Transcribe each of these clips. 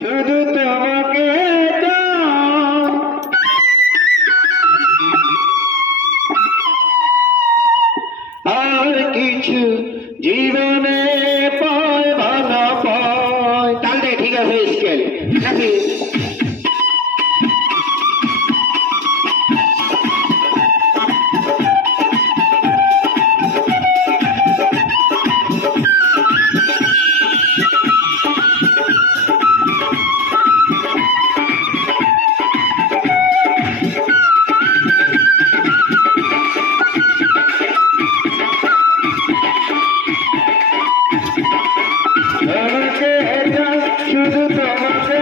শুধু তোমাকে আর কিছু জীবনে পায় ভালো পায়। তাহলে ঠিক আছে স্কেল নাকি? শুধু তোমাকে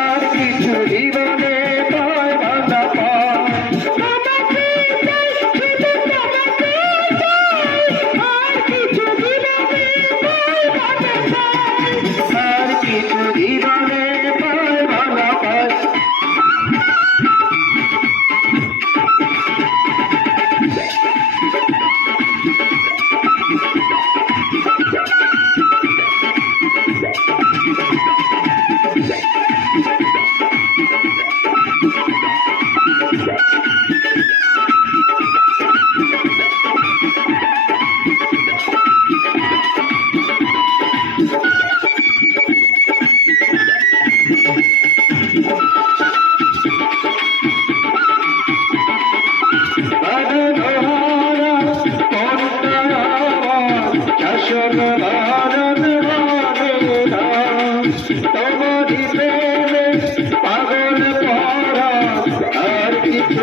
আর কিছু জীবনে পায় ভালো পায়। আর কিছু জীবনে পায় ভালো পায়। পাগল পরা আর কিছু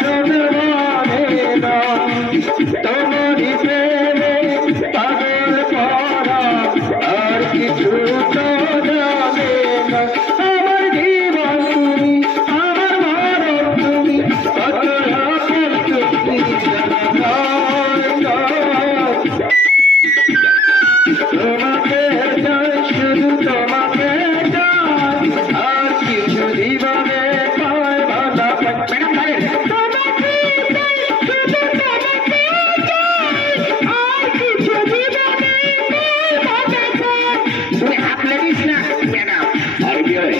যাবে না। তোমারি প্রেমে পাগল পরা আর কিছু তো যাবে না। আমার জীবন তুমি, আমার মরণ তুমি, কত আপন তুমি তোমাকে চাই, শুধু তোমাকে চাই আর কিছু জীবনে পায় ভালো পায়। তুমি হাত লাগিস না ম্যাডাম। আরে কি হয়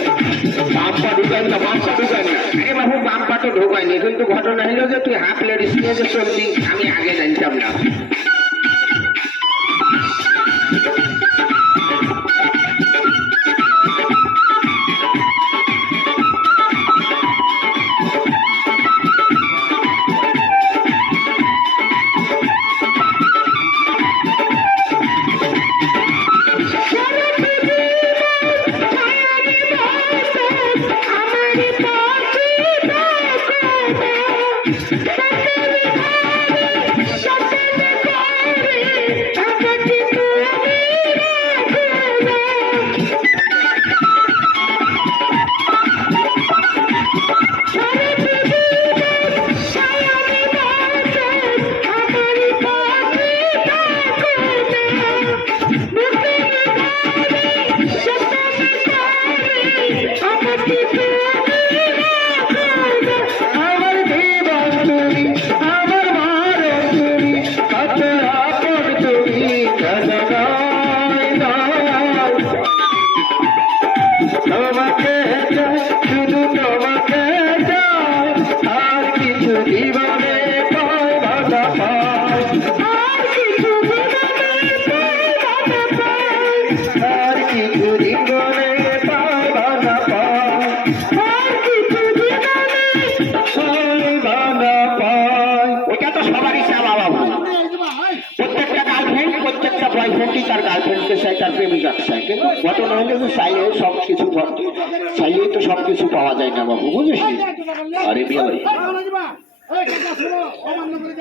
বাম্পা ঢুকাই না, বাম্পা ঢুকাই না। আরে বাবু বাম্পা তো ঢুকায়নি, কিন্তু ঘটনা হলো যে তুই হাফ লেডিস নিয়ে যে চললি আমি আগে জানতাম না। তোমাকে শুধু তোমাকে আর কিছু জীবনে পায় ভালো পায়। আর কিছু জীবনে পায় ভালো পায়। ভালো পায়। ওটা তো সবারই চাওয়া বাবু। প্রত্যেকটা গার্লফ্রেন্ড, প্রত্যেকটা বয়ফ্রেন্ডই তার গার্লফ্রেন্ডকে চায়, তার প্রেমিকাকে চায়। কিন্তু ঘটনা হলে যে চাইলে সব কিছু ঘটে, চাইলেই তো সব কিছু পাওয়া যায় না বাবু, বুঝিস? আরে বিয়ে